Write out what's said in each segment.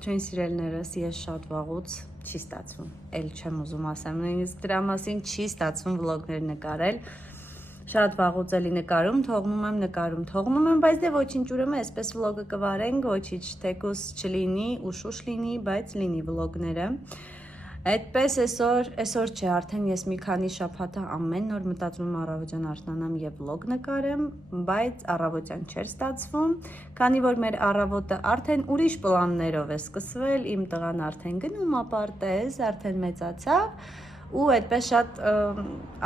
Ողջույն սիրելիներս, ես շատ վաղուց չի ստացվում, էլ չեմ ուզում ասեմ, նույնիսկ դրա մասին չի ստացվում վլոգներ նկարել, շատ վաղուց էլի նկարում, թողնում եմ, բայց դե ոչինչ ուրեմն այսպես վլոգը կվարենք, ոչինչ թեկուս չլինի, ուշուշ լինի, բայց լինի վլոգները, այդպես այսօր չէ, արդեն ես մի քանի շաբաթ ամեն օր մտածում եմ առավոտյան արթնանամ եւ վլոգ նկարեմ, բայց առավոտյան չէր ստացվում, քանի որ մեր առավոտը արդեն ուրիշ պլաններով է սկսվել, իմ տղան արդեն գնում ապարտեզ, արդեն մեծացավ ու այդպես շատ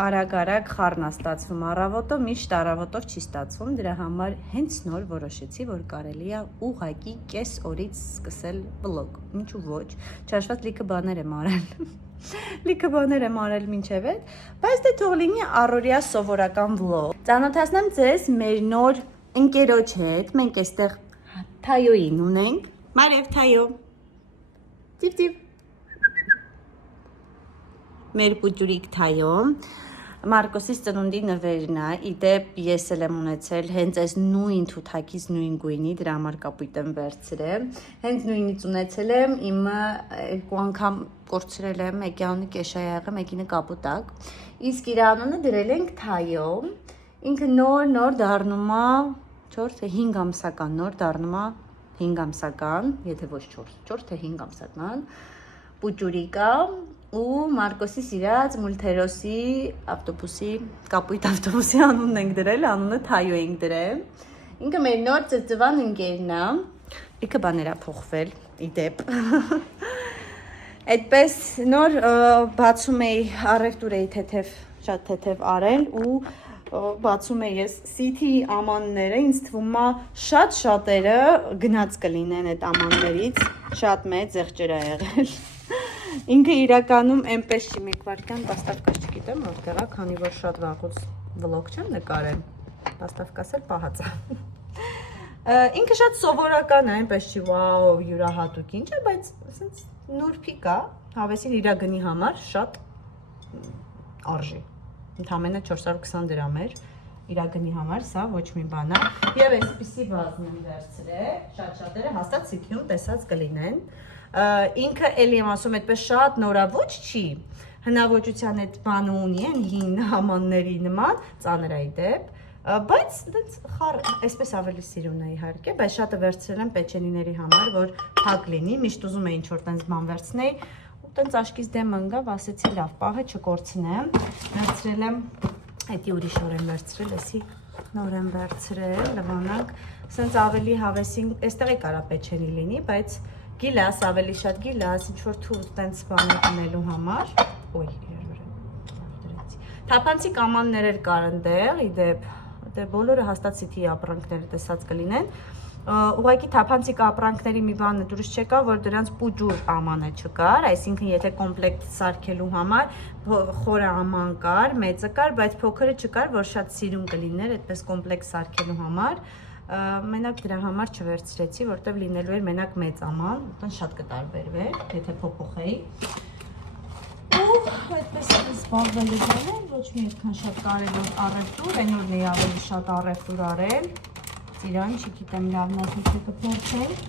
արագ խառն է ստացվում առավոտը, միշտ առավոտով չի ստացվում, դրա համար հենց նոր որոշեցի, որ կարելի է ուղղակի կես օրից սկսել վլոգ, ինչու ոչ, չհաշված լիքը բաներ եմ արել մինչև այդ, բայց դե թող լինի առօրյա սովորական վլոգ։ Ծանոթացնեմ ձեզ մեր նոր ընկերոջ հետ, մենք այստեղ Թայոյին ունենք, Մարև Թայո, ծիվ մեր պուճուրիկ Թայո, Մարկոսի ծնունդի նվերն է, իդեպ ես էլ եմ ունեցել հենց այս նույն թութակից նույն գույնի, դրա համար կապույտ եմ վերցրել, հենց նույնից ունեցել եմ, իմը երկու անգամ կորցրել եմ, մեկի անունը կեշայաղը, մեկինը կապուտակ, իսկ իր անունը դրել ենք Թայո, ինքը նոր դառնում է 4 թե 5 ամսական, նոր դառնում է 5 ամսական, եթե ոչ 4 թե 5 ամսական, պուճուրիկա ու Մարկոսի սիրած Մուլթերոսի ավտոբուսի, կապույտ ավտոբուսի անունն ենք դրել, անունը Թայո ենք դրել, ինքը մեր նոր ծծվան ընկերն է, լիքը բաներ է փոխվել, իդեպ, այդպես նոր բացում էի առևտուր էի շատ թեթև արել ու բացում էի ես City ամանները, ինձ թվում է շատերը գնաց կլինեն այդ ամաններից, շատ մեծ եղջեր է եղել, ինքը իրականում այնպես չի, մեկ վարկյան պաստավկաս չգիտեմ որտեղ է, քանի որ շատ վաղուց վլոգ չեմ նկարել, պաստավկաս էլ պահած է, ինքը շատ սովորական է, այնպես չի, վաու, յուրահատուկ ինչ է, բայց նուրբիկ է, հավեսին իրա գնի համար շատ արժի, ընդամենը 420 դրամ էր, իրա գնի համար, սա ոչ մի բան է, և այսպիսի բազն եմ վերցրել, շատերը հաստատ City-ում տեսած կլինեն, ինքը էլի եմ ասում այդպես շատ նորավոճ չի, հնավոճության այդ բանը ունի են հին ամանների նման, ծանր է դեպ, բայց այսպես ավելի սիրուն է իհարկե, բայց շատը վերցրել եմ պեչենիների համար, որ փակ լինի, միշտ ուզում է ինչ-որ տենց բան վերցնեի, ու տենց աշկից դեմ ընկավ, ասեցի լավ, պահը չկորցնեմ, վերցրել եմ, հետի ուրիշ օր եմ վերցրել, էսի նոր եմ վերցրել, լվանակ, սենց ավելի հավեսին, այստեղ է կարա պեչենի լինի, բայց գիլաս, ավելի շատ գիլաս, ինչ-որ թուր տենց բաներ ունելու համար, ոյ, թափանցիկ ամաններ էր կար ընդեղ, իդեպ, բոլորը հաստատ City-ի ապրանքները տեսած կլինեն, ուղղակի թափանցիկ ապրանքների մի բանը դուրս չեկա, որ դրանց պուջուր ամանը չկար, այսինքն եթե կոմպլեկտ սարքելու համար խորը աման կար, մեծը կար, բայց փոքրը չկար, որ շատ սիրուն կլիներ, այդպես կոմպլեկտ սարքելու համար, մենակ դրա համար չվերցրեցի, որտև լինելու էր մենակ մեծ աման, ուտեն շատ կտարբերվեր, եթե փոփոխեի, ու այդպես զբաղվելու դրանել, ոչ մի այդքան շատ կարևոր առևտուր, այն օրն էի ավելի շատ առևտուր արել, ծիրան, չգիտեմ լավն ասիցը կփորձենք,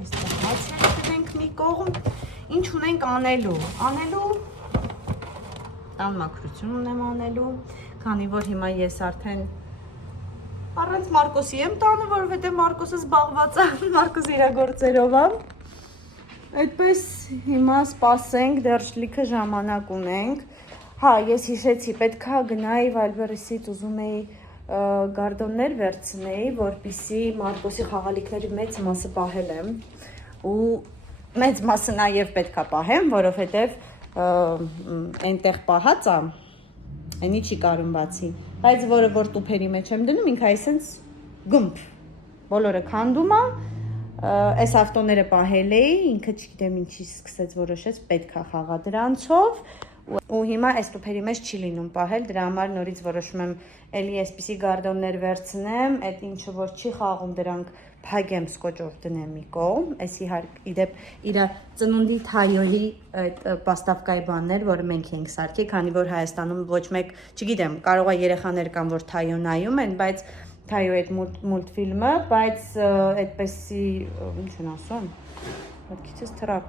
այստեղ հացրել դենք մի կողմ, ինչ ունենք անելու, տան մաքրություն ունեմ անելու, քանի որ հիմա ես արդեն առանց Մարկոսի եմ տանը, որովհետև Մարկոսը զբաղված է, Մարկոսը իր գործերով է, այդպես հիմա սպասենք, դեռ լիքը ժամանակ ունենք, հա, ես հիշեցի, պետք է գնայի Վայլբերիսից ուզում էի գարդոններ վերցնեի, որպիսի Մարկոսի խաղալիքների մեծ մասը պահել եմ ու մեծ մասը նաև պետք է պահեմ, որովհետև այնտեղ պահած է, այնի չի կարում բացի, բայց որը որ տուփերի մեջ եմ դնում, ինքը այսենց գումբ, բոլորը քանդում է, այս ավտոները պահել էի, ինքը չգիտեմ ինչի սկսեց որոշեց, պետք է խաղա դրանցով, ու հիմա այս տուփերի մեջ չի լինում պահել, դրա համար նորից որոշում եմ էլի այսպիսի գարդոններ վերցնեմ, այդ ինչը որ չի խաղում դրանք փագեմ սկոճով դնեմ մի կողմ, այս իդեպ իր ծնունդի Թայոյի այդ պաստավկայի բաններ, որը մենք ենք սարքի, քանի որ Հայաստանում ոչ մեկ, չգիտեմ, կարող է երեխաներ կան, որ Թայո նայում են, բայց Թայո այդ մուլտֆիլմը, բայց այդպեսի, ինչ են ասում, Քիչս թրավ։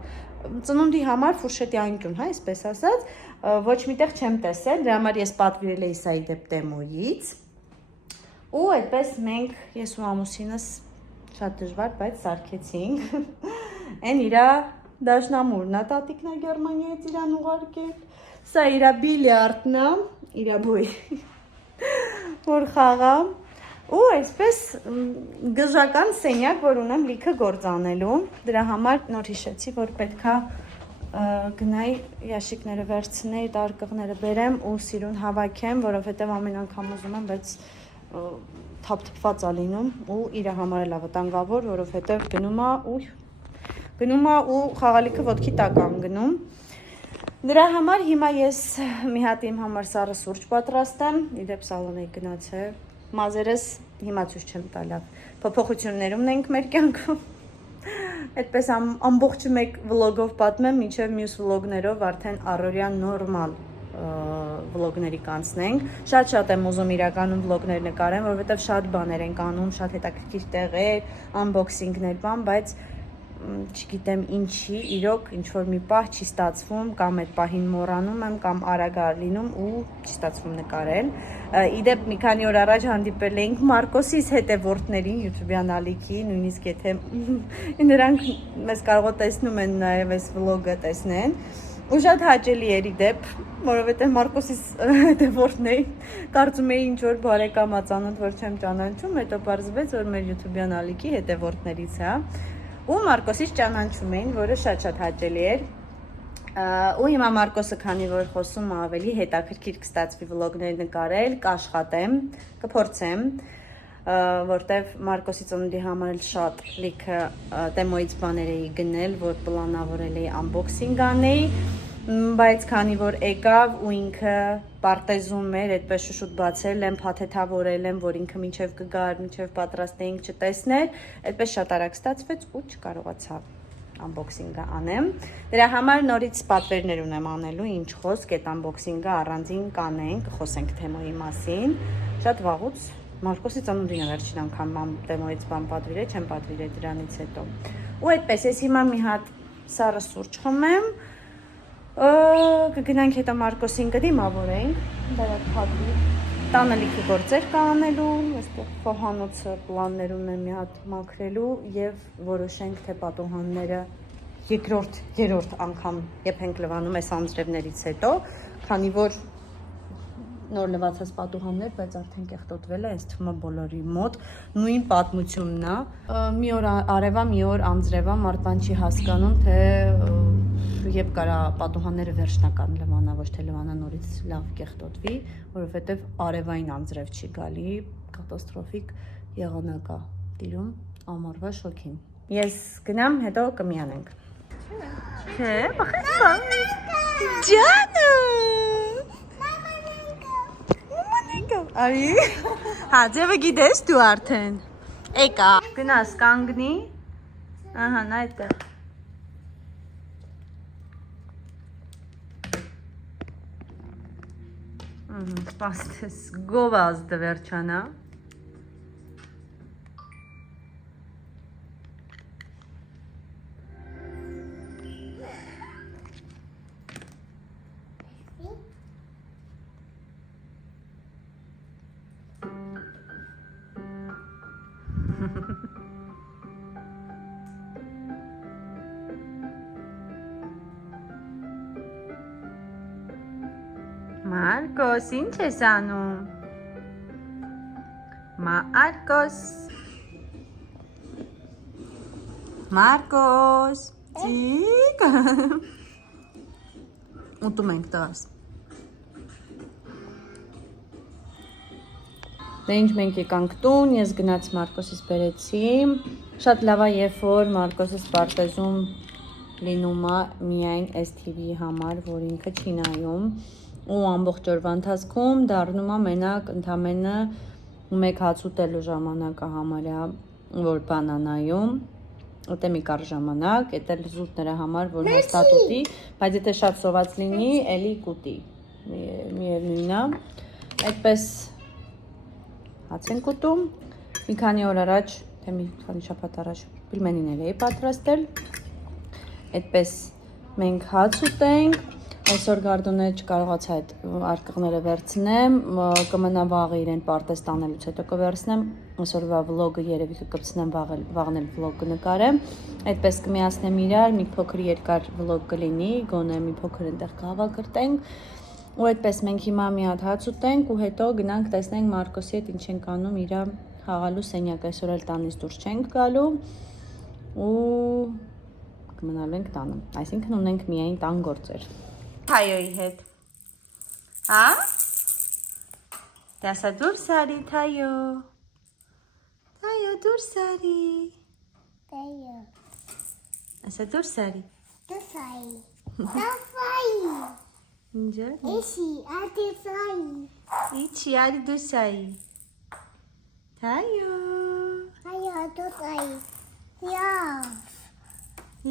Ծնունդի համար ֆուրշետի անկյուն, հա, այսպես ասած, ոչ միտեղ չեմ տեսել, դրա համար ես պատվիրել էի սա իդեպ Տեմոյից։ Ու այդպես մենք ես ու ամուսինս շատ դժվար, բայց սարքեցինք։ Այն իրա դաշնամուրն է, տատիկն է Գերմանիայից իրան ուղարկել։ Սա իրա բիլիարդն է, իրա բույ, որ խաղամ։ Ու այսպես գժական սենյակ, որ ունեմ լիքը գործ անելու, դրա համար նոր հիշեցի, որ պետքա գնայի ящիկները վերցնեի, տարկղները բերեմ ու սիրուն հավաքեմ, որովհետև ամեն անգամ ուզում եմ, բայց թափթփված է լինում ու իր համար էլ վտանգավոր, որովհետև գնում է ու խաղալիքը ոտքի տակ եմ գնում։ Դրա համար հիմա ես մի հատ իմ համար սառը սուրճ պատրաստեմ, իդեպ սալոն էի գնացել, մազերս հիմա ցույց չեմ տալա, փոփոխություններում ենք մեր կյանքում, այդպես ամբողջը մեկ վլոգով պատմեմ, մինչև մյուս վլոգներով արդեն առօրյա նորմալ վլոգների կանցնենք, շատ եմ ուզում իրականում վլոգներ նկարեմ, որովհետև շատ բաներ ենք անում, շատ հետաքրքիր տեղեր, անբոքսինգներ բան, բայց չգիտեմ ինչի, իրոք ինչ-որ մի պահ չի ստացվում, կամ այդ պահին մոռանում եմ, կամ արագ լինում ու չի ստացվում նկարել։ Իդեպ մի քանի օր առաջ հանդիպել էինք Մարկոսիս հետևորդներին YouTube-յան ալիքի, նույնիսկ եթե նրանք մեզ կարող տեսնում են նաև այս վլոգը տեսնեն։ Ու շատ հաճելի էր իդեպ, որովհետև Մարկոսիս հետևորդներին կարծում էի ինչ-որ բարեկամա ծանոթ, որ չեմ ճանաչում, հետո պարզվեց, որ մեր YouTube-յան ալիքի հետևորդներից է։ Ու Մարկոսից ճանաչում էին, որը շատ հաճելի էր։ Ու հիմա Մարկոսը, քանի որ խոսում ավելի հետաքրքիր կստացվի վլոգներ նկարել, կաշխատեմ, կփորձեմ, որտեվ Մարկոսի ծնունդի համար էլ շատ լիքը Տեմոյից բաներ էի գնել, որ պլանավորել էի անբոքսինգ անեի, բայց քանի որ եկավ ու ինքը պարտեզում էր, այդպես շուշուտ բացել եմ, փաթեթավորել եմ, որ ինքը մինչև կգար, մինչև պատրաստեինք չտեսներ, այդպես շատ արագ ստացվեց ու չկարողացա անբոքսինգը անեմ։ Դրա համար նորից պատվերներ ունեմ անելու, ինչ խոսք, այդ անբոքսինգը առանձին կանենք, խոսենք Տեմոյի մասին։ Շատ վաղուց Մարկոսի ծնունդին է վերջին անգամ Տեմոյից բան պատվիրել, չեմ պատվիրել դրանից հետո։ Ու այդպես ես հիմա մի հատ սառը սուրճ խմեմ, կգնանք հետո Մարկոսին կդիմավորենք, դարակ փակվի, տանը լիքը գործեր կա անելու, այստեղ խոհանոցը պլաններ ունեմ մի հատ մաքրելու և որոշենք, թե պատուհանները երրորդ անգամ եփ ենք լվանում այս անձրևներից հետո, քանի որ նոր լվացած պատուհաններ, բայց արդեն կեղտոտվել է, այս թվում է բոլորի մոտ, նույն պատմությունն է, մի օր արևա, մի օր անձրևա, մարդ բան չի հասկանում, թե երբ կարա պատուհանները վերջնական լվանա, ոչ թե լվանա նորից լավ կեղտոտվի, որովհետև արևային անձրև չի գալի, կատաստրոֆիկ եղանակ է տիրում ամառվա շոգին։ Ես գնամ, հետո կմիանենք։ Չէ, բախեցա։ Արի, հա, ձևը գիտես դու արդեն, եկա, գնաս կանգնի, ահա, նա այդտեղ, սպաստես, գովազդը վերջանա, Մարկոս, ինչ ես անում, Մարկոս, ծիկ, ուտում ենք տաս, դե ինչ մենք եկանք տուն, ես գնաց Մարկոսից բերեցի, շատ լավ է երբ որ Մարկոսս պարտեզում լինում է միայն STV-ի համար, որ ինքը չի նայում ու ամբողջ օրվա ընթացքում դառնում է մենակ ընդամենը մեկ հաց ուտելու ժամանակը համարյա, որ բան է նայում, ուտե մի կար ժամանակ, էդ էլ զուտ նրա համար, որ հաստատ ուտի, բայց եթե շատ սոված լինի, էլի կուտի, միևնույն է, այդպես հաց ենք ուտում, մի քանի օր առաջ, թե մի քանի շաբաթ առաջ պիլմենիներ էի պատրաստել, այդպես մենք հաց ուտենք, այսօր Գարդոնը չկարողացա այդ արկղները վերցնեմ, կմնա վաղը իրեն պարտեզ տանելուց հետո կվերցնեմ, այսօրվա վլոգը երևի կկպցնեմ վաղն էլ վլոգ կնկարեմ, այդպես կմիացնեմ իրար, մի փոքր երկար վլոգ կլինի, գոնե մի փոքր այնտեղ կհավա կրտենք, ու այդպես մենք հիմա մի հատ հաց ուտենք ու հետո գնանք տեսնենք Մարկոսի հետ ինչ ենք անում իր խաղալու սենյակ, այսօր էլ տանից դուրս չենք գալու ու կմնալու ենք տանը, այսինքն ունենք միայն տան գործեր։ Թայոյի հետ, հա? Դասա դուրս արի, Թայո, Թայո դուրս արի, Թայո, ասա դուրս արի, դուրս արի, դուրս արի, ինջա, իչի, արի դուրս արի, իչի, արի դուրս արի, Թայո, Թայո դուրս արի, լավ,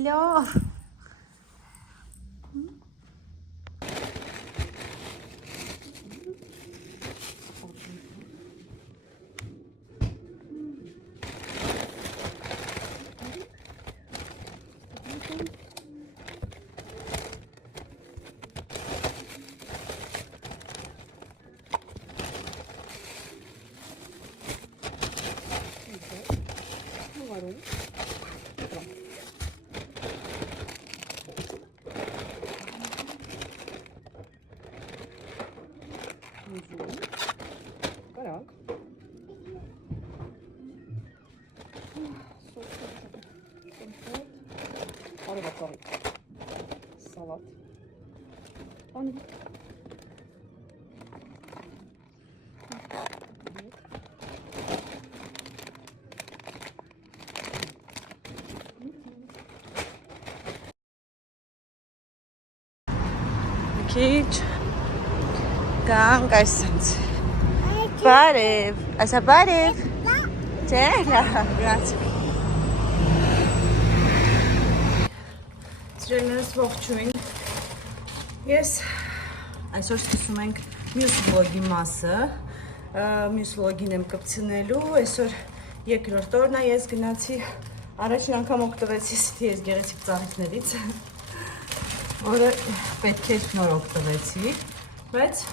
լավ, Salat. Քիչ գանք այսպես բարև, ասա բարև, չէ, լավ, Սրելներս ողջույն, ես այսօր սկսում ենք մյուս վլոգի մասը, մյուս վլոգին եմ կպցնելու, այսօր երկրորդ օրն է, ես գնացի, առաջին անգամ օգտվեցի սիթի ես գեղեցիկ ծաղիկներից, որը պետք է նոր օգտվեցի, բայց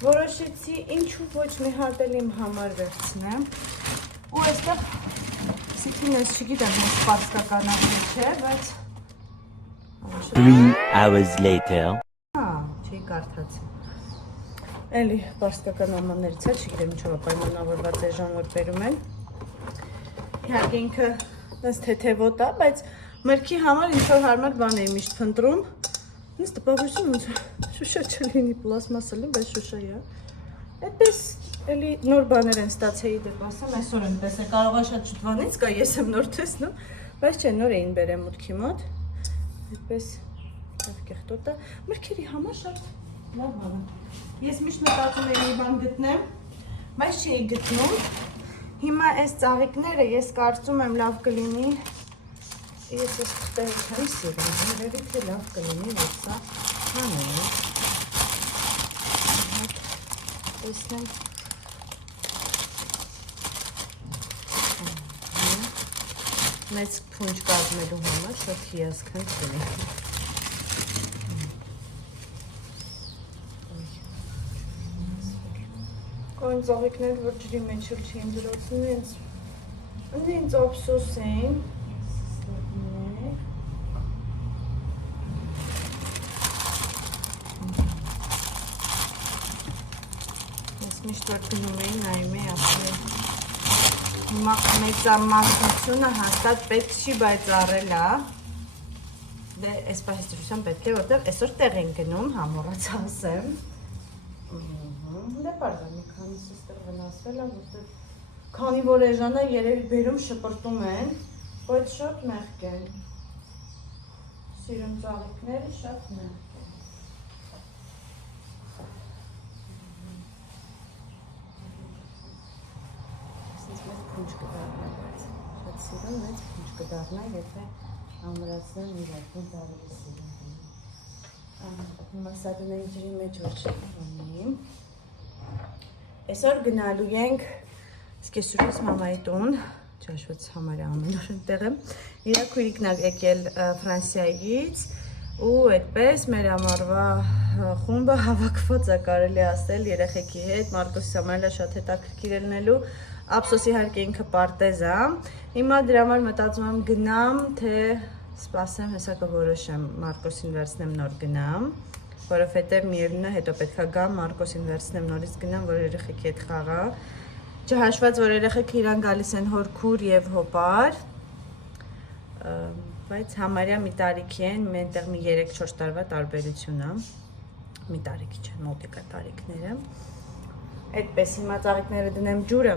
որոշեցի ինչու ոչ մի հատ էլ իմ համար վերցնեմ, ու այստեղ սիթին ես չգիտեմ ինչ պարսկականացի չէ, բայց 3 hours later. Չի կարդացի, էլի պարսկական ամաններից է, չգիտեմ ինչով է պայմանավորված է ժան որ բերում են, իհարկե ինքը նենց թեթևոտ է, բայց մրգի համար ինչ-որ հարմար բան էի միշտ փնտրում, ինձ տպավորություն ոնց շուշա չլինի, պլաստմասը լինի, բայց շուշա է, այդպես էլի նոր բաներ են ստացեի դեպ ասեմ, այսօր եմ տեսել, կարող է շատ շուտվանից կա, ես եմ նոր տեսնում, բայց չէ, նոր էին բերեմ մուտքի մոտ, այդպես կեղտոտը, մրգերի համար շատ լավ բան է, ես միշտ մտածում էի մի բան գտնեմ, բայց չէի գտնում, հիմա այս ծաղիկները ես կարծում եմ լավ կլինի, ես ես թղթերը չեմ սիրում, երևի թե լավ կլինի, որ սա հանեմ, տեսնեմ, մեծ փունջ կազմելու համար շատ հիասքանչ կլինի, կան ծաղիկներ, որ ջրի մեջ էլ չեն դրոցում, ինձ ափսոս էին, միշտ որ գնում էի, նայում էի, ասում էի, հիմա մեծամասնությունը հաստատ պետք չի, բայց առել է, դե այս պահիստրության պետք է, որտեղ այսօր տեղ են գնում, համոռացա ասեմ, դե պարզա մի քանիսը ստեղ վնասվել է, որտեղ քանի որ էժան է երևի բերում շպրտում են, բայց շատ մեղք են, սիրում ծաղիկները շատ մեղք են, Փունջ կդառնա, բայց շատ սիրում, մեծ փունջ կդառնա, եթե ամրացնեմ իր այդում դարելի սիրում։ Հիմա սա դնենք ջրի մեջ որ չտանեմ։ Այսօր գնալու ենք սկեսուրից մամայի տուն, Չհաշվեց համարյա ամեն օր այնտեղ եմ։ Իրա քույրիկն է եկել Ֆրանսիայից ու այդպես մեր ամառվա խումբը հավաքված է կարելի ասել երեխեքի հետ, Մարկոսի համարը շատ հետաքրքիր է լինելու, ափսոս իհարկե ինքը պարտեզ է, հիմա դրա համար մտածում եմ գնամ, թե սպասեմ, հեսա կորոշեմ Մարկոսին վերցնեմ նոր գնամ, որովհետև միևնույն է հետո պետք է գամ Մարկոսին վերցնեմ նորից գնամ, որ երեխեքի հետ խաղա, չհաշված որ երեխեքը իրան գալիս են հորքուր եւ հոպար, բայց համարյա մի տարիքի են, մենտեղ մի 3-4 տարվա տարբերություն է, մի տարիքի չեն, մոտիկա տարիքները, այդպես հիմա ծաղիկները դնեմ ջուրը,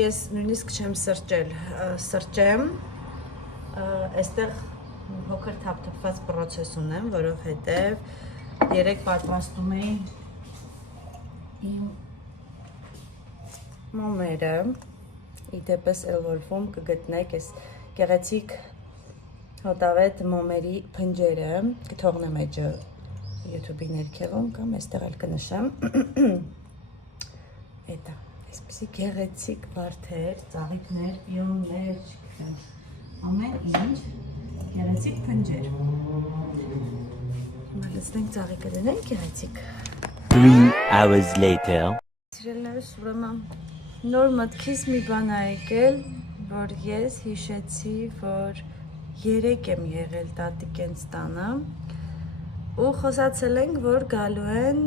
ես նույնիսկ չեմ սրճել, սրճեմ, այստեղ հոքր թափթփված պրոցես ունեմ, որովհետև երեք պատրաստում էի իմ մոմերը, իդեպս Elwolf-ում կգտնեք այս գեղեցիկ հոտավետ մոմերի փնջերը, կթողնեմ էջը YouTube-ի ներքևում կամ այստեղ էլ կնշեմ, էտա, այսպիսի գեղեցիկ վարդեր, ծաղիկներ, պիոններ, ամեն ինչ գեղեցիկ փնջեր, հիմա լցնենք ծաղիկը դնենք գեղեցիկ 3 hours later. Սիրելիներս ուրեմն նոր մտքիս մի բան ա եկել, որ ես հիշեցի, որ երեք եմ եղել տատիկենց տանը ու խոսացել ենք, որ գալու են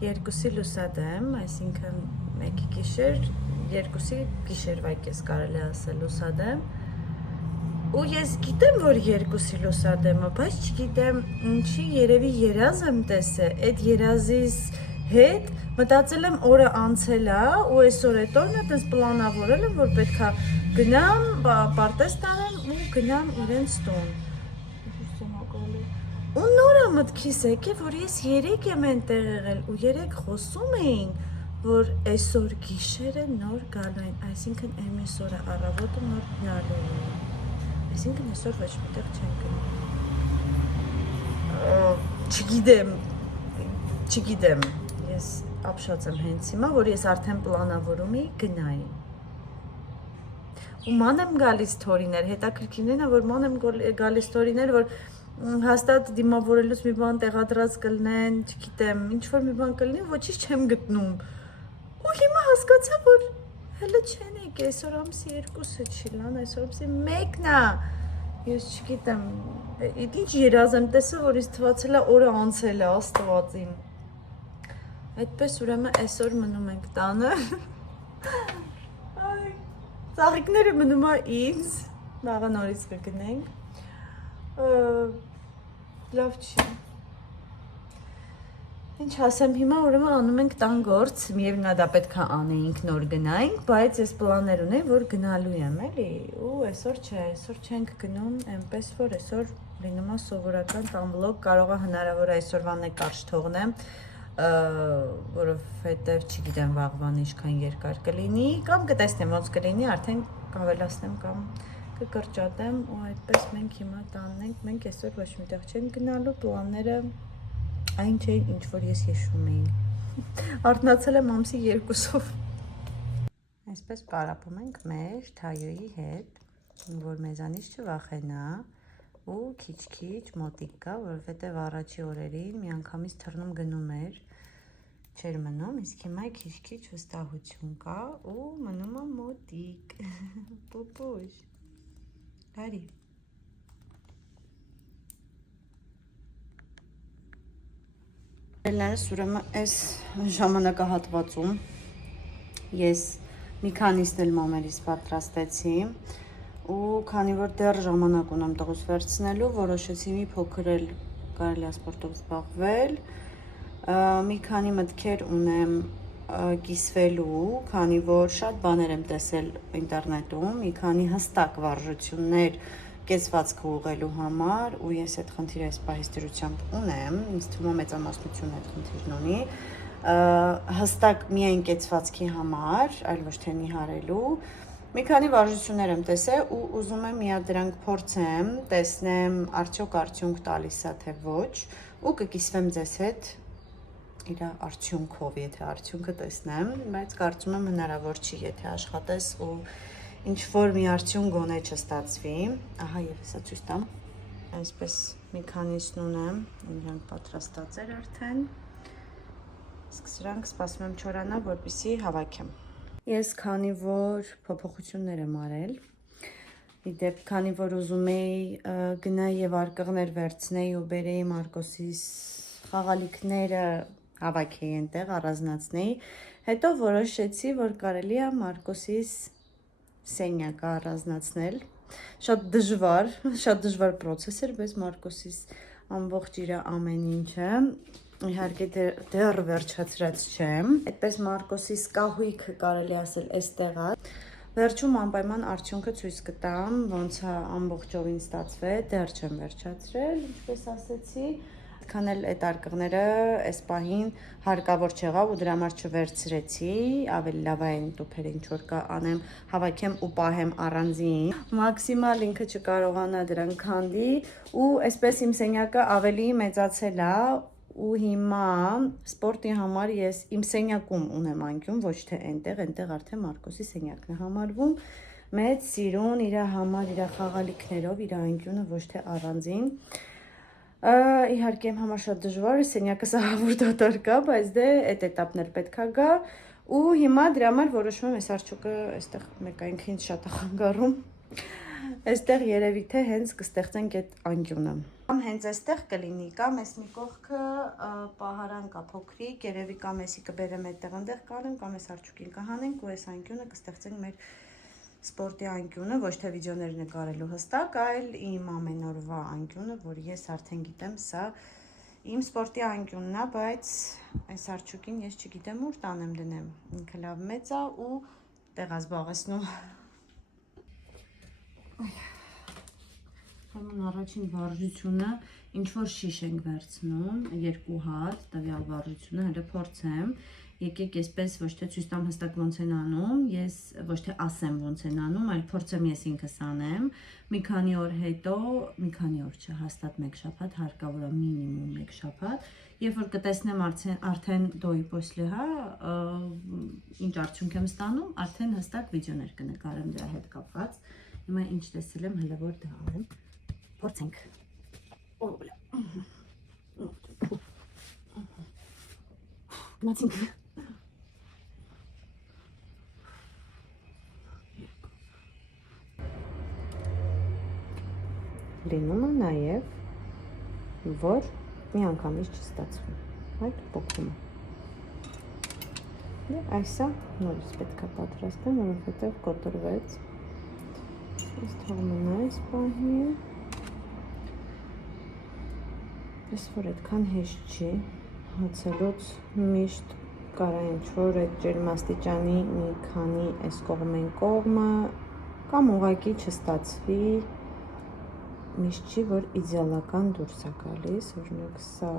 2-ի լուսադեմ, այսինքն 1-ի գիշեր, 2-ի գիշերվա կես կարելի ասել լուսադեմ ու ես գիտեմ, որ 2-ի լուսադեմը, բայց չգիտեմ ինչի երևի երազ եմ տեսել, այդ երազիս հետ մտածել եմ օրը անցել է ու այսօր այդ օրն է տես պլանավորել եմ, որ պետք է գնամ, պարտեզ տանեմ ու գնամ իրենց տուն։ Ու նորա մտքիս եկել, որ ես երեք եմ այնտեղ եղել ու երեք խոսում էինք, որ այսօր գիշերը նոր գալու են, այսինքն εμείς օրը առավոտը նոր գնալու են, այսինքն այսօր ոչ միտեղ չեն գնում։ Չգիտեմ, ես ապշած եմ հենց հիմա, որ ես արդեն պլանավորում էի գնայի։ Ու ման եմ գալիս թորիներ, հետաքրքիրն է, որ ման եմ գալիս թորիներ, որ հաստատ դիմավորելուց մի բան տեղադրած կլնեն, չգիտեմ, ինչ-որ մի բան կլինի, ոչինչ չեմ գտնում։ Ու հիմա հասկացա, որ հələ չեն եկել, այսօր ամսի 2-ը չի լան, այսօր ամսի 1-ն է։ Ես չգիտեմ, ինչ երազ եմ տեսել, որ ինձ թվացել է օրը անցել է, Աստվածին։ Այդպես ուրեմն այսօր մնում ենք տանը, ծաղիկները մնում է ինձ, վաղը նորից կգնենք, լավ չի, ինչ ասեմ հիմա ուրեմն անում ենք տան գործ, միևնույն է դա պետք է անեինք նոր գնայինք, բայց ես պլաններ ունեի, որ գնալու եմ էլի, ու այսօր չէ, այսօր չենք գնում, այնպես որ այսօր լինում է սովորական տան վլոգ, կարող է հնարավոր այսօրվան է կարճ թողնեմ, որովհետև չգիտեմ վաղվան ինչքան երկար կլինի, կամ կտեսնեմ ոնց կլինի, արդեն կավելացնեմ կամ կկրճատեմ ու այդպես մենք հիմա տանն ենք, մենք այսօր ոչ միտեղ չենք գնալու, պլանները այն չէին, ինչ որ ես հիշում էի, արթնացել եմ ամսի 2-ով։ Այսպես պարապում ենք մեր Թայոյի հետ, որ մեզանից չվախենա ու քիչ-քիչ մոտիկ կա, որովհետև առաջի օրերին մի անգամից թռնում գնում էր, չէր մնում, իսկ հիմա քիչ-քիչ վստահություն կա ու մնում է մոտիկ, պուպուշ, հարի։ Ելներս ուրեմն այս ժամանակահատվածում ես մի քանիսն էլ մոմերից պատրաստեցի ու քանի որ դեռ ժամանակ ունեմ տղուս վերցնելու, որոշեցի մի փոքր էլ կարելի է սպորտով զբաղվել, մի քանի մտքեր ունեմ կիսվելու, քանի որ շատ բաներ եմ տեսել ինտերնետում, մի քանի հստակ վարժություններ կեցվածքը ուղղելու համար ու ես այդ խնդիրը այս պահից դրությամբ ունեմ, ինձ թվում է մեծամասնությունն այդ խնդիրն ունի, հստակ միայն կեցվածքի համար, այլ ոչ թե նիհարելու, մի քանի վարժություններ եմ տեսել ու ուզում եմ միա դրանք փորձեմ, տեսնեմ արդյոք արդյունք տալիս է թե ոչ ու կկիսվեմ ձեզ հետ իր արդյունքով, եթե արդյունքը տեսնեմ, բայց կարծում եմ հնարավոր չի, եթե աշխատես ու ինչ որ մի արդյունք գոնե չստացվի։ Ահա եւ հեսա ցույց տամ։ Այսպես մի քանիսն ունեմ, իրանք պատրաստած էր արդեն։ Իսկ սրանք սպասում եմ չորանա, որպեսզի հավաքեմ։ Ես քանի որ փոփոխություններ եմ արել, իդեպ քանի որ ուզում էի գնայի եւ արկղներ վերցնեի ու բերեի Մարկոսիս խաղալիքները հավաքեի այնտեղ, առանձնացնեի, հետո որոշեցի, որ կարելի է Մարկոսիս սենյակը առանձնացնել։ Շատ դժվար process էր, բայց Մարկոսիս ամբողջ իր ամեն ինչը իհարկե դեռ վերջացրած չեմ։ Այդպես Մարկոսիս կահույքը կարելի ասել էստեղ է։ Վերջում անպայման արդյունքը ցույց կտամ, ոնց է ամբողջովին ստացվել, դեռ չեմ վերջացրել, ինչպես ասեցի։ Այդքան էլ այդ արկղները այս պահին հարկավոր չեղավ ու դրա համար չվերցրեցի, ավելի լավ է այն տուփերը ինչ որ կա անեմ, հավաքեմ ու պահեմ առանձին։ Մաքսիմալ ինքը չկարողանա դրան քանդի ու այսպես իմ սենյակը ավելի մեծացել է ու հիմա սպորտի համար ես իմ սենյակում ունեմ անկյուն, ոչ թե այնտեղ արդեն Մարկոսի սենյակն է համարվում։ Մեծ սիրուն իր համար, իր խաղալիքներով, իր անկյունը ոչ թե առանձին։ Իհարկե իմ համար շատ դժվար է, սենյակը սահավոր դատարկ է, բայց դե այդ էտապներ պետք է գա ու հիմա դրա համար որոշում եմ այս արդյունքը այստեղ մեկայինք ինձ շատ է խանգարում։ Այստեղ երևի թե հենց կստեղծենք այդ անկյունը։ Հենց այստեղ կլինի, կամ այս մի կողքը պահարան կա փոքրիկ, երևի կամ էսի կբերեմ այդտեղ այնտեղ կանեմ, կամ այս արդյունքին կհանենք ու այս անկյունը կստեղծենք մեր սպորտի անկյունը, ոչ թե վիդեոներ նկարելու հստակ, այլ իմ ամեն օրվա անկյունը, որ ես արդեն գիտեմ, սա իմ սպորտի անկյունն է, բայց այս արդյունքին ես չգիտեմ ուր տանեմ դնեմ։ Ինքը լավ մեծ է ու տեղ է զբաղեցնում։ Ուրեմն առաջին վարժությունը ինչ որ շիշ ենք վերցնում, 2 հատ, տվյալ վարժությունը, հələ փորձեմ։ Եկեք այսպես ոչ թե ցույց տամ հստակ ոնց են անում, ես ոչ թե ասեմ ոնց են անում, այլ փորձեմ ես ինքս անեմ։ Մի քանի օր հետո, մի քանի օր չէ, հաստատ 1 շաբաթ, հարկավոր է մինիմում 1 շաբաթ, երբ որ կտեսնեմ արդեն դոյի պոսլի, հա, ինչ արդյունք եմ ստանում, արդեն հստակ վիդեոներ կնկարեմ դրա հետ կապված։ Հիմա ինչ տեսել եմ, հələ որ դա անեմ։ Փորձենք։ Գնացինք։ Լինում է նաև, որ մի անգամից չստացվում, այդ փոքրում է։ Դե այսա նորից պետք է պատրաստեմ, որովհետև կոտրվեց։ Այս թողում են այս պահին։ Պես որ այդքան հեշտ չի, հացելուց միշտ կարա ինչ-որ այդ ջերմաստիճանի մի քանի այս կողմեն կողմը, կամ ուղղակի չստացվի, միշտ չի, որ իդեալական դուրս է գալիս, օրինակ սա,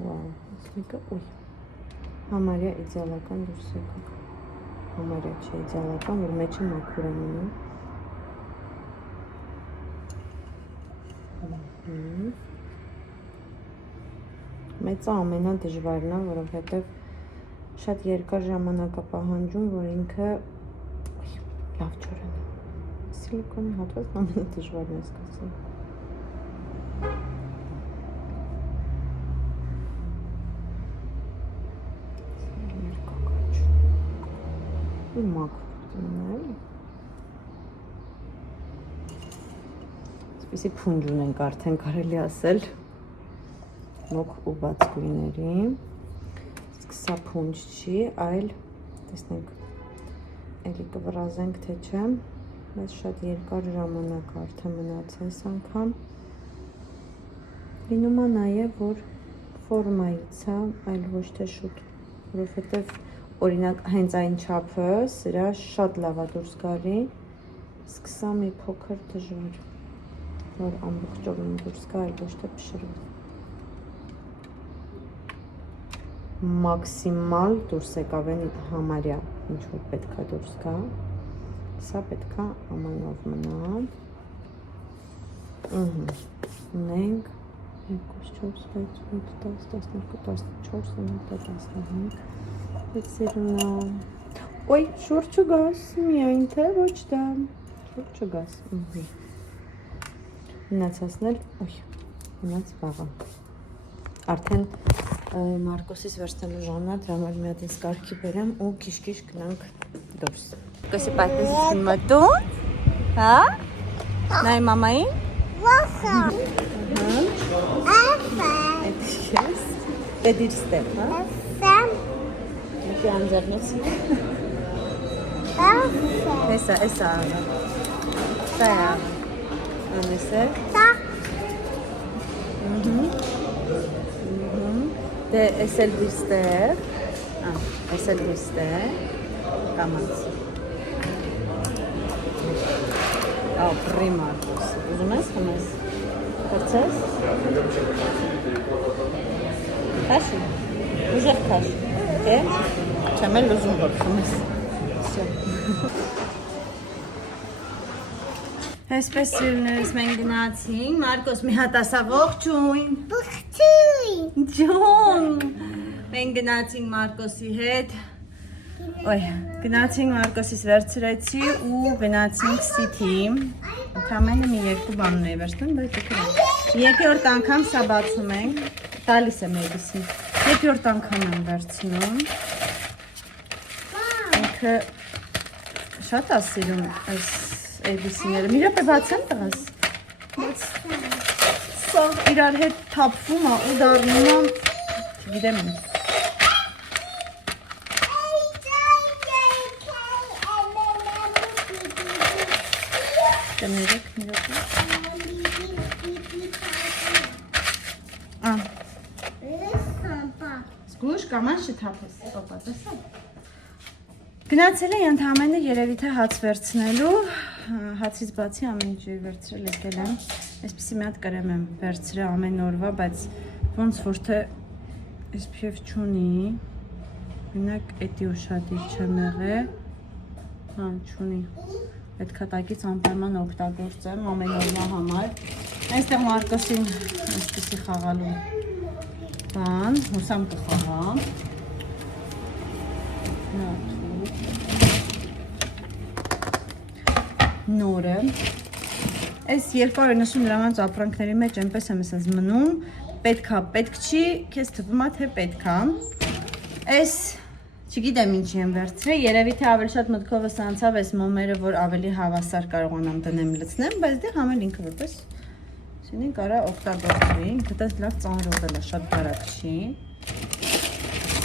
վաու, այս մեկը, ուй, համարյա իդեալական դուրս է գալիս, համարյա չէ իդեալական, որ մեջը մաքուր է մնում։ Մեծը ամենադժվարն է, որովհետև շատ երկար ժամանակ է պահանջում, որ ինքը լավ չորեն։ Սիլիկոնի հատվածն ամենադժվարն է սկսել։ Երկակաչ։ Ու մաքուր դնել։ Այսպեսի փունջ ունենք արդեն կարելի ասել։ Մոք ու բաց գույների, իսկ սա փունջ չի, այլ տեսնենք, էլի կվրազենք թե չէ, բայց շատ երկար ժամանակ արդեն մնացես անգամ։ Լինում է նաև, որ ֆորմայից է, այլ ոչ թե շուտ, որովհետև օրինակ հենց այն չափը, սրա շատ լավ է դուրս գալի, իսկ սա մի փոքր դժվար, որ ամբողջովին դուրս գա, այլ ոչ թե փշրվի։ Մաքսիմալ դուրս եկավ են համարյա, ինչ որ պետք է դուրս գա, սա պետք է ամանով մնա, ունենք 2, 4, 6, 8, 10, 12, 14, 15, 16, 17, Ոյ, շուրջը գաս, միայն թե ոչ դա։ Շուրջը գաս։ Մնացածն էլ, ոյ, մնաց վաղը։ Արդեն Մարկոսից վերցնելու ժամանակ դրա համար մի հատ ինձ կարգի բերեմ ու քիչ-քիչ գնանք դուրս։ Մարկոսի պայթեցին մտուն, հա? Նայ մամային։ Վախա։ Ահա։ Այդ ես։ Պետիր ստեղ, հա? Սամ։ Դե անձեռնոցի։ Ահա։ Էսա։ Սա։ Անեսը։ Սա։ Դե էս էլ դիստեղ։ Էս էլ դիստեղ։ Կամած։ Ապրի Մարկոս։ Ուզում ես խմես։ Խրցես։ Քաշի։ Ուժեղ քաշ։ Դե։ Չեմ էլ ուզում որ խմես։ Всё։ Այսպես սիրուներս մենք գնացինք, Մարկոս մի հատ ասա ողջույն։ Բուխտույ։ Ջոն։ Մենք գնացինք Մարկոսի հետ։ Ոյ, գնացինք Մարկոսից վերցրեցի ու գնացինք City։ Ընդամենը մի երկու բան ունեի վերցնում, բայց դուք երկրորդ անգամ սա բացում ենք։ Տալիս եմ այդիսին։ Երկրորդ անգամ եմ վերցնում։ Ինքը շատ է սիրում այս այդիսիները։ Մի րոպե բացեմ տղաս։ Սա իրար հետ թափվում է ու դառնում է, չգիտեմ ինչ։ Կներեք մի րոպե։ Զգուշ կաման շթափես։ Օպա, տեսա։ Գնացել էի ընդամենը երևի թե հաց վերցնելու, հացից բացի ամեն ինչ վերցրել եկել եմ, այսպիսի մի հատ կրեմ եմ վերցրել ամեն օրվա, բայց ոնց որ թե SPF չունի, մենակ էդի ուշադիր չեմ եղել, հա չունի, պետք է տակից անպայման օգտագործեմ ամեն օրվա համար, այնստեղ Մարկոսին այսպիսի խաղալու բան, հուսամ կխաղամ, նորը այս 290 դրամանց ապրանքների մեջ այնպես եմ ասած մնում պետք չի, քեզ թվում է թե պետք է այս չգիտեմ ինչի եմ վերցրել երևի թե ավելի շատ մտքովս անցավ այս մոմերը որ ավելի հավասար կարողանամ դնեմ լցնեմ բայց դե համել ինքը որպես սինին կարա օգտագործվի ինքը դες լավ ծանրոդել է շատ բարակ չի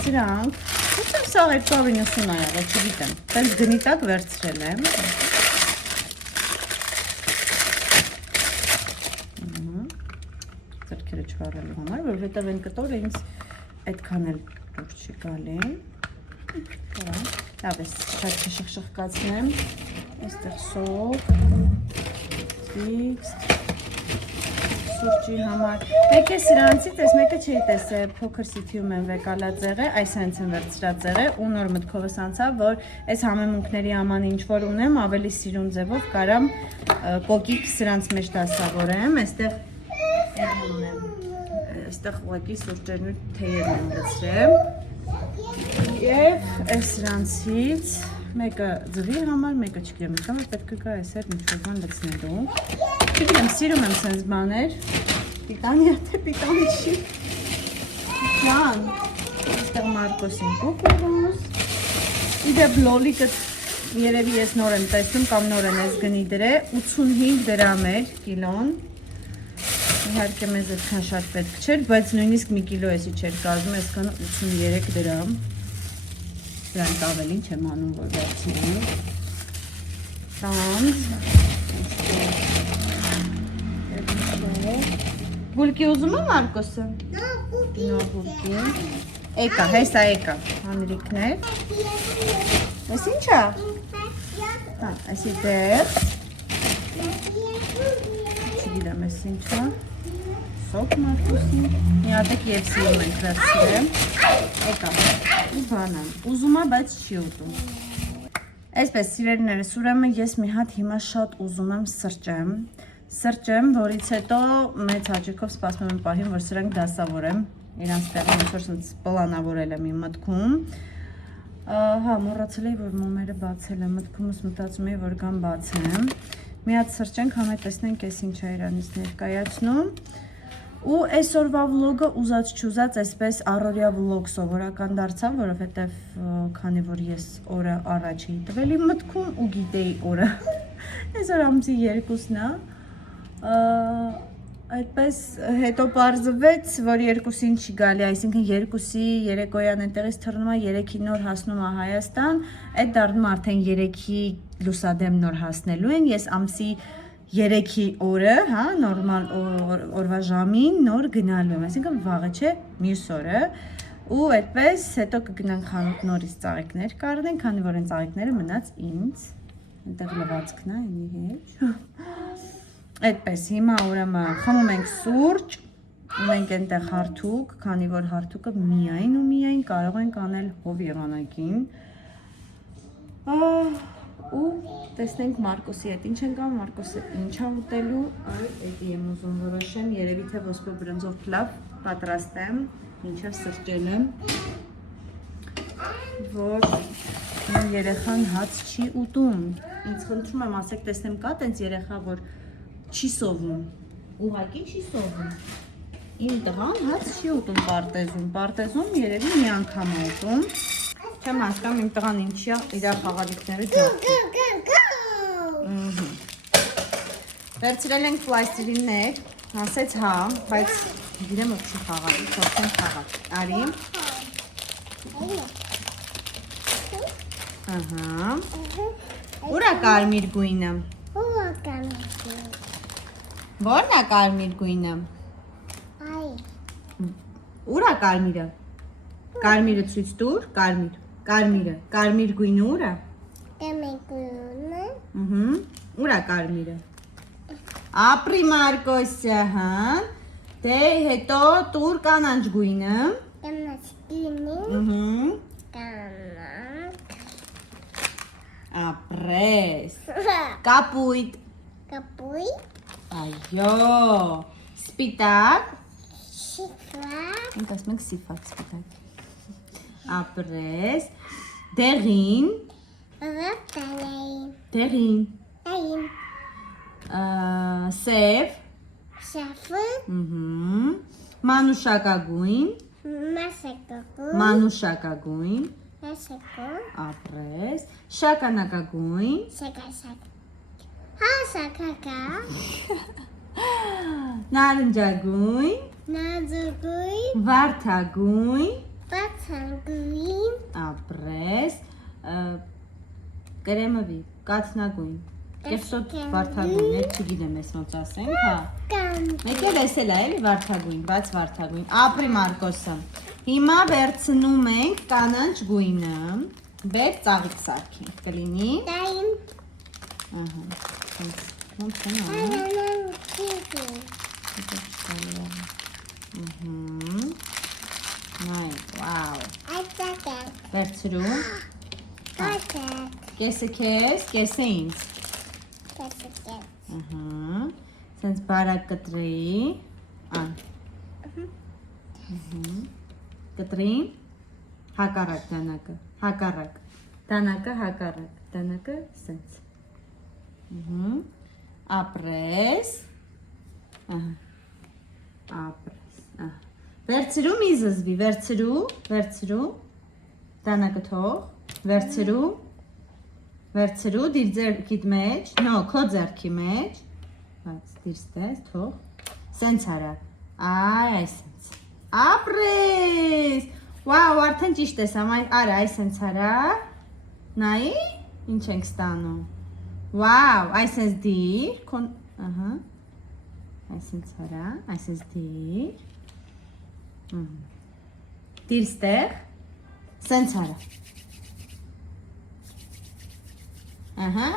սրանք Ո՞նց սա 290 է եղել, չգիտեմ, բայց գնի տակ վերցրել եմ Ձրքերը չվառելու համար, որովհետև այն կտորը ինձ այդքան էլ դուր չի գալի լավ ես, շատ չշխշխկացնեմ այստեղ սոկ ֆիքս սուրճի համար մեկ է սրանցից, այս մեկը չի տեսել փոքր City-ում եմ վեկալած եղել, այս հենց եմ վերցրած եղել ու նոր մտքովս անցավ, որ այս համեմունքների աման ինչ-որ ունեմ, ավելի սիրուն ձևով կարամ կոկիկ սրանց մեջ դասավորեմ, այստեղ ուղղակի սուրճերն ու թեյերն եմ լցրել և այս սրանցից մեկը ձվի համար, մեկը չգիտեմ, անգամ պետք է գա այս հետ ինչ-որ բան լցնելու Չգիտեմ, սիրում եմ սենց բաներ Պիտանի է, թե պիտանի չի Ջան Այստեղ Մարկոսին կուկուղուս Իդեպ լոլիկը երևի ես նոր եմ տեսնում կամ նոր եմ ես գնի դրե 85 դրամ էր կիլոն Իհարկե մեզ այդքան շատ պետք չէր, բայց նույնիսկ մի կիլո էսի չէր կազմում, այսքան 83 դրամ Դրանք ավելին չեմ անում, որ վերցնեմ Տանձ Գուլկի ուզում է Մարկոսը? Նո գուլկի Էկա, հեսա էկա, հանրիկներ Ես ինչ է? Այսի դեղ Չգիտեմ ես ինչ է Սոկ Մարկոսին Մի ատեք և սիրում ենք վերցրեմ Էկա, ու բանան Ուզում է, բայց չի ուտում Այսպես սիրելիներս, ուրեմն ես մի հատ հիմա շատ ուզում եմ սրճեմ, որից հետո մեծ հաճույքով սպասում եմ պահին, որ սրանք դասավորեմ, իրանց տեղը ինչ որ պլանավորել եմ իմ մտքում, Հա, մոռացել էի, որ մոմերը բացել եմ, մտքումս մտածում էի, որ գամ բացեմ։ Մի հատ սրճենք, համե տեսնենք ես ինչ է իրանից ներկայացնում։ Ու այսօրվա վլոգը ուզած չուզած այսպես առօրյա վլոգ սովորական դարձավ, որովհետև քանի որ ես օրը առաջ էի տվել իմ մտքում ու գիտեի օրը։ Այսօր ամսի 2-ն է։ Այդպես հետո պարզվեց, որ 2-ին չի գալի, այսինքն 2-ի երեկոյան այնտեղից թռնում է 3-ի նոր հասնում է Հայաստան, այդ դառնում արդեն 3-ի լուսադեմ նոր հասնելու են, ես ամսի 3-ի օրը, հա, նորմալ օրվա ժամին նոր գնալու եմ, այսինքն վաղը չէ, մյուս օրը, ու այդպես հետո կգնանք խանութ նորից ծաղիկներ կառնենք, քանի որ այն ծաղիկները մնաց ինձ, այնտեղ լվացքն է, ինի հետ։ Այդպես, հիմա ուրեմն խմում ենք սուրճ, ունենք այնտեղ հարթուկ, քանի որ հարթուկը միայն ու միայն կարող ենք անել հով եղանակին։ Ու տեսնենք Մարկոսի հետ ինչ ենք անում, Մարկոսը ինչ է ուտելու, այ էդի եմ ուզում որոշեմ, երևի թե ոսպե բրնձով փլավ պատրաստեմ, ինչև սրճել եմ, որ իմ երեխան հաց չի ուտում։ Ինձ խնդրում եմ ասեք, տեսնեմ կա տենց երեխա, որ չի սովում, ուղղակի չի սովում։ Իմ տղան հաց չի ուտում պարտեզում երևի մի անգամ է ուտում։ Չեմ հասկանում իմ տղան ինչի է իր խաղալիքները ջոկում։ Վերցրել ենք պլաստիլիններ, ասեց հա, բայց գիրեմ որ չի խաղալիք, թողնենք խաղալ։ Արի։ Ահա։ Ուր է կարմիր գույնը։ Ո՞րն է կարմիր գույնը։ Ուր է կարմիրը։ Կարմիրը ցույց տուր, կարմիրը։ Կարմիր գույնը ուր է։ Ուր է կարմիրը։ Ապրի Մարկոսը, հա։ Դե հետո տուր կանանչ գույնը։ Ապրես։ Կապույտ։ Այո, սպիտակ, ենք ասում ենք սիվակ սպիտակ, ապրես, դեղին, սև, մանուշակագույն, ապրես, շագանակագույն, նարնջագույն, վարդագույն, ապրես, կրեմովի, կաթնագույն, կեսոտ վարդագույն, այդ չգիտեմ ես ոնց ասենք, հա, մեկ էլ ես էլ է էլի վարդագույն, բաց վարդագույն, ապրի Մարկոսը, հիմա վերցնում ենք կանանչ գույնը, բեր ծաղիկ սարքենք, կլինի, ոնց են նայ, վաու, վերցրու, կեսը քեզ, կեսը ինձ, սենց բարակ կտրեի, կտրին, հակառակ դանակը, դանակը սենց, ապրես, վերցրու մի զզվի, վերցրու, դանակը թող, վերցրու, դիր ձերքիդ մեջ, քո ձերքի մեջ, բայց դիր ստես, թող, սենց արա, այսենց, ապրես, վաու, արդեն ճիշտ ես, արա, այսենց արա, նայի, ինչ ենք ստանում, վաու, այսենց դիր, այսենց արա, այսենց դիր, դիր ստեղ, սենց արա,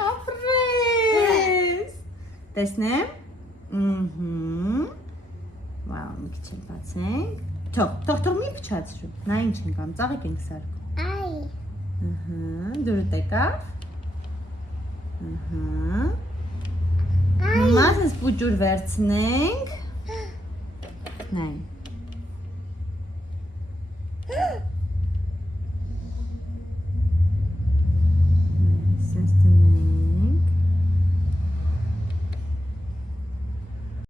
ապրես, տեսնեմ, վաու, մի քիչ էլ բացենք, թող մի փչացրու, նա ինչ ենք անում, ծաղիկ ենք սարքում, դուրդ եկավ, հիմա սենց պուջուր վերցնենք, նայ,